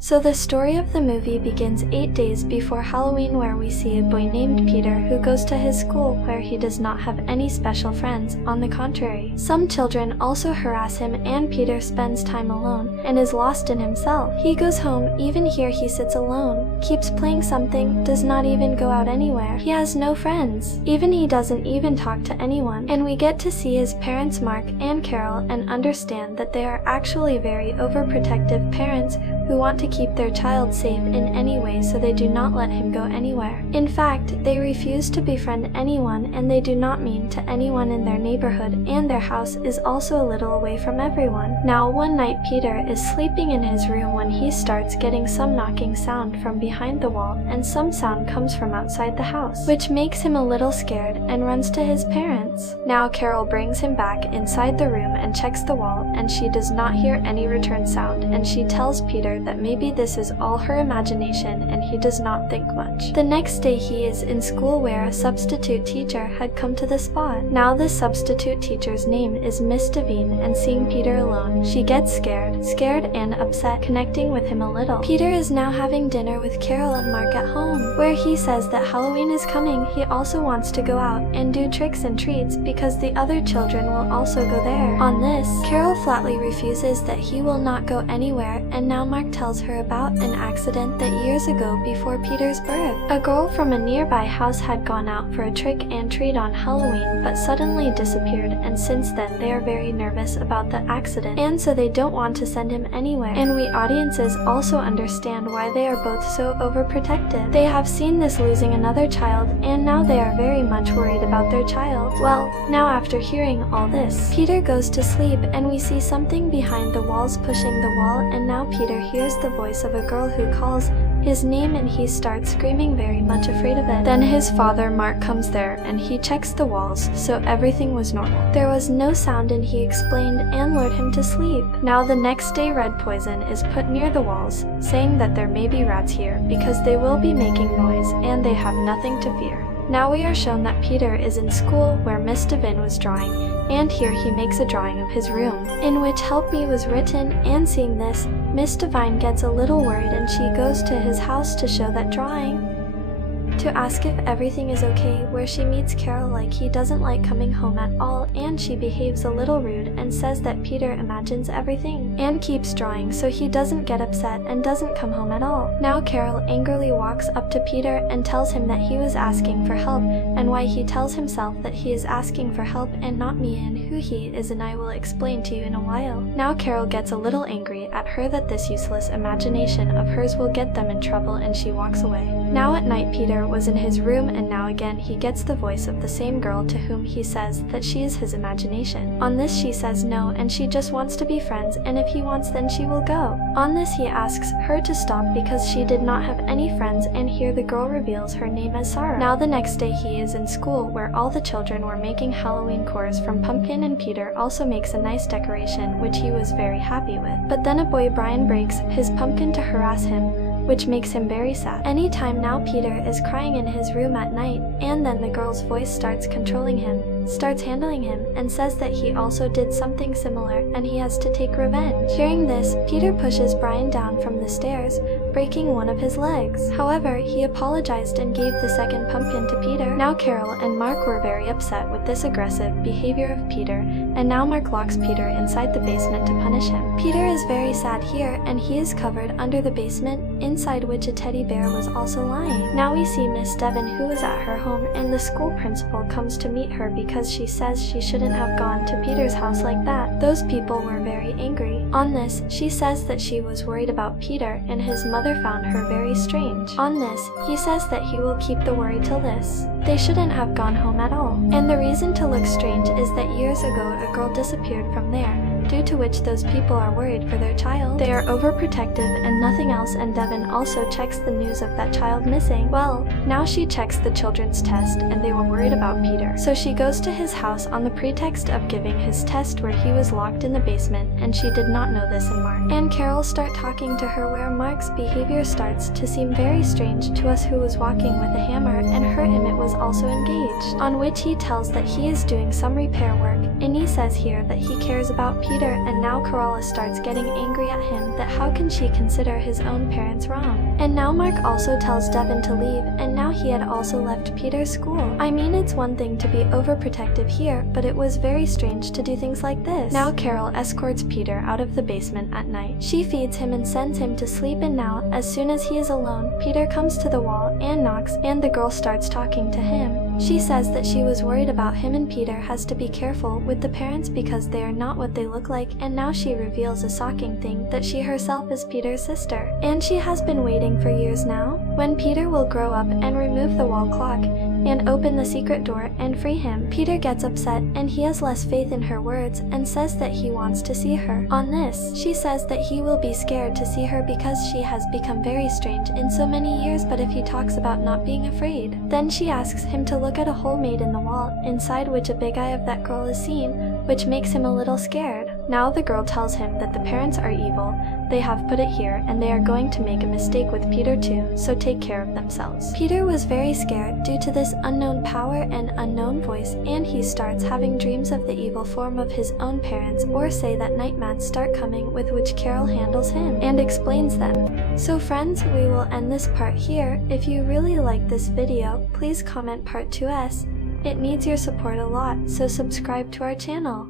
So the story of the movie begins 8 days before Halloween, where we see a boy named Peter who goes to his school where he does not have any special friends. On the contrary, some children also harass him, and Peter spends time alone and is lost in himself. He goes home. Even here he sits alone, keeps playing something, does not even go out anywhere. He has no friends. Even he doesn't even talk to anyone. And we get to see his parents Mark and Carol and understand that they are actually very overprotective parents who want to keep their child safe in any way, so they do not let him go anywhere. In fact, they refuse to befriend anyone, and they do not mean to anyone in their neighborhood, and their house is also a little away from everyone. Now one night Peter is sleeping in his room when he starts getting some knocking sound from behind the wall, and some sound comes from outside the house, which makes him a little scared and runs to his parents. Now Carol brings him back inside the room and checks the wall, and she does not hear any return sound, and she tells Peter that maybe this is all her imagination and he does not think much. The next day he is in school where a substitute teacher had come to the spot. Now the substitute teacher's name is Miss Devine, and seeing Peter alone, she gets scared and upset, connecting with him a little. Peter is now having dinner with Carol and Mark at home, where he says that Halloween is coming. He also wants to go out and do tricks and treats because the other children will also go there. On this, Carol flatly refuses that he will not go anywhere, and now Mark tells her about an accident that years ago before Peter's birth. A girl from a nearby house had gone out for a trick and treat on Halloween, but suddenly disappeared, and since then they are very nervous about the accident, and so they don't want to send him anywhere. And we audiences also understand why they are both so overprotective. They have seen this losing another child, and now they are very much worried about their child. Well, now after hearing all this, Peter goes to sleep, and we see something behind the walls pushing the wall, and now Peter hears the voice of a girl who calls his name, and he starts screaming, very much afraid of it. Then his father Mark comes there and he checks the walls, so everything was normal. There was no sound, and he explained and lured him to sleep. Now the next day red poison is put near the walls, saying that there may be rats here because they will be making noise and they have nothing to fear. Now we are shown that Peter is in school where Miss Devine was drawing, and here he makes a drawing of his room, in which "Help Me" was written, and seeing this, Miss Devine gets a little worried and she goes to his house to show that drawing, to ask if everything is okay, where she meets Carol like he doesn't like coming home at all, and she behaves a little rude and says that Peter imagines everything and keeps drawing, so he doesn't get upset and doesn't come home at all. Now Carol angrily walks up to Peter and tells him that he was asking for help, and why he tells himself that he is asking for help and not me, and who he is, and I will explain to you in a while. Now Carol gets a little angry at her that this useless imagination of hers will get them in trouble, and she walks away. Now at night Peter was in his room, and now again he gets the voice of the same girl to whom he says that she is his imagination. On this she says no, and she just wants to be friends, and if he wants then she will go. On this he asks her to stop because she did not have any friends, and here the girl reveals her name as Sarah. Now the next day he is in school where all the children were making Halloween cores from pumpkin, and Peter also makes a nice decoration which he was very happy with. But then a boy Brian breaks his pumpkin to harass him, which makes him very sad. Anytime now Peter is crying in his room at night, and then the girl's voice starts controlling him, starts handling him, and says that he also did something similar and he has to take revenge. Hearing this, Peter pushes Brian down from the stairs, breaking one of his legs. However, he apologized and gave the second pumpkin to Peter. Now Carol and Mark were very upset with this aggressive behavior of Peter, and now Mark locks Peter inside the basement to punish him. Peter is very sad here, and he is covered under the basement, inside which a teddy bear was also lying. Now we see Miss Devine, who is at her home, and the school principal comes to meet her because she says she shouldn't have gone to Peter's house like that. Those people were very angry. On this, she says that she was worried about Peter, and his mother found her very strange. On this, he says that he will keep the worry till this. They shouldn't have gone home at all. And the reason to look strange is that years ago a girl disappeared from there, due to which those people are worried for their child. They are overprotective and nothing else, and Devin also checks the news of that child missing. Well, now she checks the children's test, and they were worried about Peter. So she goes to his house on the pretext of giving his test, where he was locked in the basement, and she did not know this in March. and Carol start talking to her, where Mark's behavior starts to seem very strange to us, who was walking with a hammer, and her Emmett was also engaged, on which he tells that he is doing some repair work, and he says here that he cares about Peter, and now Corolla starts getting angry at him that how can she consider his own parents wrong. And now Mark also tells Devin to leave, and now he had also left Peter's school. I mean, it's one thing to be overprotective here, but it was very strange to do things like this. Now Carol escorts Peter out of the basement at night. She feeds him and sends him to sleep, and now, as soon as he is alone, Peter comes to the wall and knocks, and the girl starts talking to him. She says that she was worried about him, and Peter has to be careful with the parents because they are not what they look like, and now she reveals a shocking thing, that she herself is Peter's sister. And she has been waiting for years now, when Peter will grow up and remove the wall clock and open the secret door and free him. Peter gets upset, and he has less faith in her words and says that he wants to see her. On this, she says that he will be scared to see her because she has become very strange in so many years, but if he talks about not being afraid. Then she asks him to look at a hole made in the wall, inside which a big eye of that girl is seen, which makes him a little scared. Now the girl tells him that the parents are evil, they have put it here, and they are going to make a mistake with Peter too, so take care of themselves. Peter was very scared due to this unknown power and unknown voice, and he starts having dreams of the evil form of his own parents, or say that nightmares start coming, with which Carol handles him and explains them. So friends, we will end this part here. If you really like this video, please comment part 2s. It needs your support a lot, so subscribe to our channel.